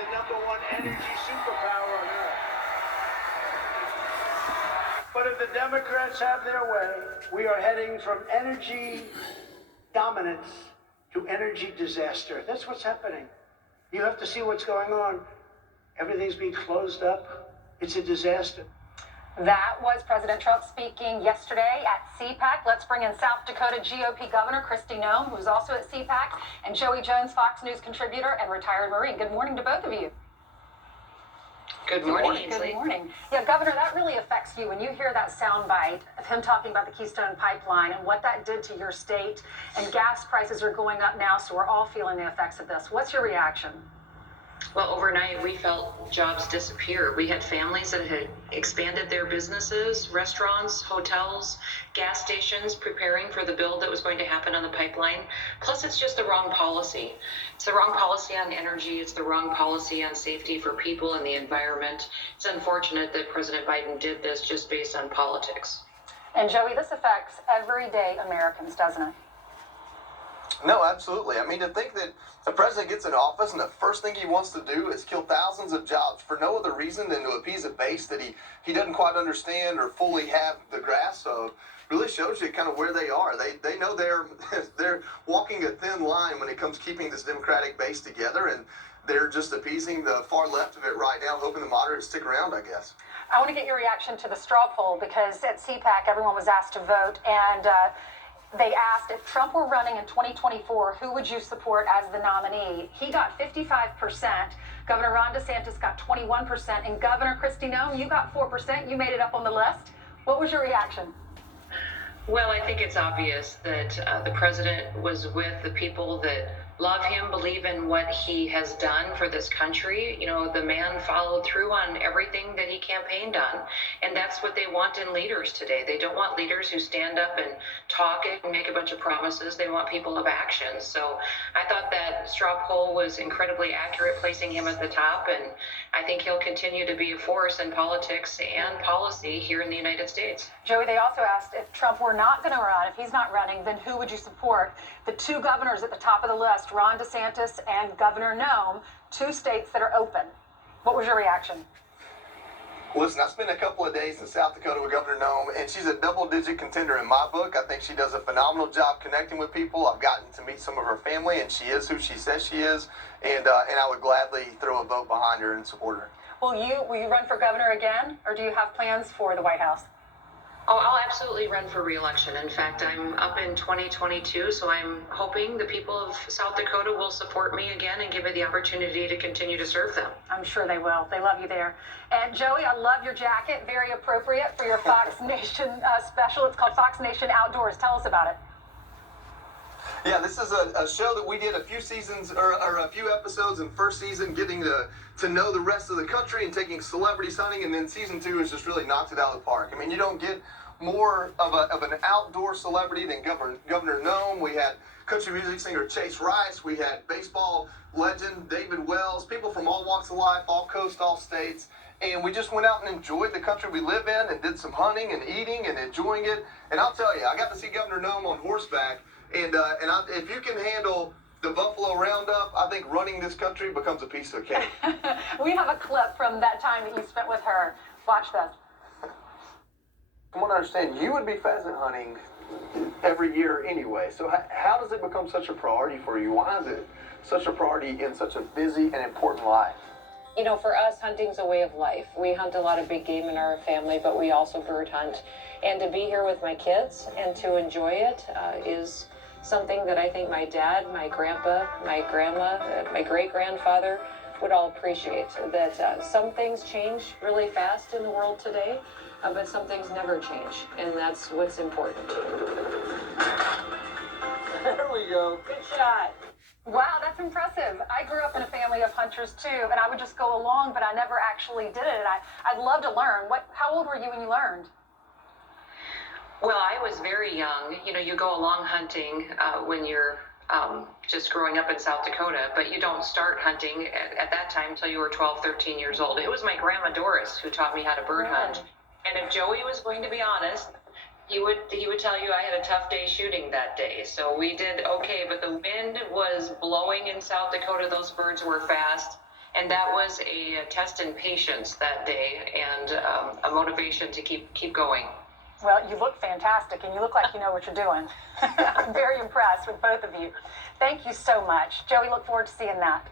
the #1 energy superpower on earth. But if the Democrats have their way, we are heading from energy dominance to energy disaster. That's what's happening. You have to see what's going on. Everything's being closed up. It's a disaster. That was President Trump speaking yesterday at CPAC. Let's bring in South Dakota GOP Governor Kristi Noem, who's also at CPAC, and Joey Jones, Fox News contributor and retired Marine. Good morning to both of you. Good morning. Good morning. Yeah, Governor, that really affects you when you hear that soundbite of him talking about the Keystone Pipeline and what that did to your state. And gas prices are going up now, so we're all feeling the effects of this. What's your reaction? Well, overnight, we felt jobs disappear. We had families that had expanded their businesses, restaurants, hotels, gas stations, preparing for the build that was going to happen on the pipeline. Plus, it's just the wrong policy. It's the wrong policy on energy. It's the wrong policy on safety for people and the environment. It's unfortunate that President Biden did this just based on politics. And Joey, this affects everyday Americans, doesn't it? No, absolutely. I mean, to think that the president gets in office and the first thing he wants to do is kill thousands of jobs for no other reason than to appease a base that he doesn't quite understand or fully have the grasp of, really shows you kind of where they are. They know they're walking a thin line when it comes to keeping this Democratic base together, and they're just appeasing the far left of it right now, hoping the moderates stick around, I guess. I want to get your reaction to the straw poll, because at CPAC, everyone was asked to vote, and they asked if Trump were running in 2024, who would you support as the nominee? He got 55%. Governor Ron DeSantis got 21%. And Governor Kristi Noem, you got 4%. You made it up on the list. What was your reaction? Well, I think it's obvious that the president was with the people that love him, believe in what he has done for this country. You know, the man followed through on everything that he campaigned on. And that's what they want in leaders today. They don't want leaders who stand up and talk and make a bunch of promises. They want people of action. So I thought that straw poll was incredibly accurate, placing him at the top. And I think he'll continue to be a force in politics and policy here in the United States. Joey, they also asked if Trump were not going to run, if he's not running, then who would you support? The two governors at the top of the list, Ron DeSantis and Governor Noem, two states that are open. What was your reaction? Listen, I spent a couple of days in South Dakota with Governor Noem, and she's a double-digit contender in my book. I think she does a phenomenal job connecting with people. I've gotten to meet some of her family, and she is who she says she is, and I would gladly throw a vote behind her and support her. Will you run for governor again, or do you have plans for the White House? Oh, I'll absolutely run for re-election. In fact, I'm up in 2022, so I'm hoping the people of South Dakota will support me again and give me the opportunity to continue to serve them. I'm sure they will. They love you there. And Joey, I love your jacket. Very appropriate for your Fox Nation special. It's called Fox Nation Outdoors. Tell us about it. Yeah, this is a show that we did a few seasons or a few episodes in first season, getting to know the rest of the country and taking celebrities hunting, and then season 2 has just really knocked it out of the park. I mean, you don't get more of an outdoor celebrity than Governor Noem. We had country music singer Chase Rice. We had baseball legend David Wells. People from all walks of life, all coasts, all states. And we just went out and enjoyed the country we live in and did some hunting and eating and enjoying it. And I'll tell you, I got to see Governor Noem on horseback. And if you can handle the Buffalo Roundup, I think running this country becomes a piece of cake. We have a clip from that time that you spent with her. Watch this. I want to understand, you would be pheasant hunting every year anyway. So how does it become such a priority for you? Why is it such a priority in such a busy and important life? You know, for us, hunting's a way of life. We hunt a lot of big game in our family, but we also bird hunt. And to be here with my kids and to enjoy it is something that I think my dad, my grandpa, my grandma, my great-grandfather would all appreciate. That some things change really fast in the world today, but some things never change, and that's what's important. There we go. Good shot. Wow, that's impressive. I grew up in a family of hunters too, and I would just go along, but I never actually did it. And I'd love to learn. How old were you when you learned? Well, I was very young. You know, you go along hunting when you're just growing up in South Dakota, but you don't start hunting at that time until you were 12, 13 years old. It was my grandma Doris who taught me how to bird hunt. And if Joey was going to be honest, he would tell you I had a tough day shooting that day. So we did okay, but the wind was blowing in South Dakota. Those birds were fast. And that was a test in patience that day, and a motivation to keep going. Well, you look fantastic, and you look like you know what you're doing. I'm very impressed with both of you. Thank you so much. Joey, look forward to seeing that.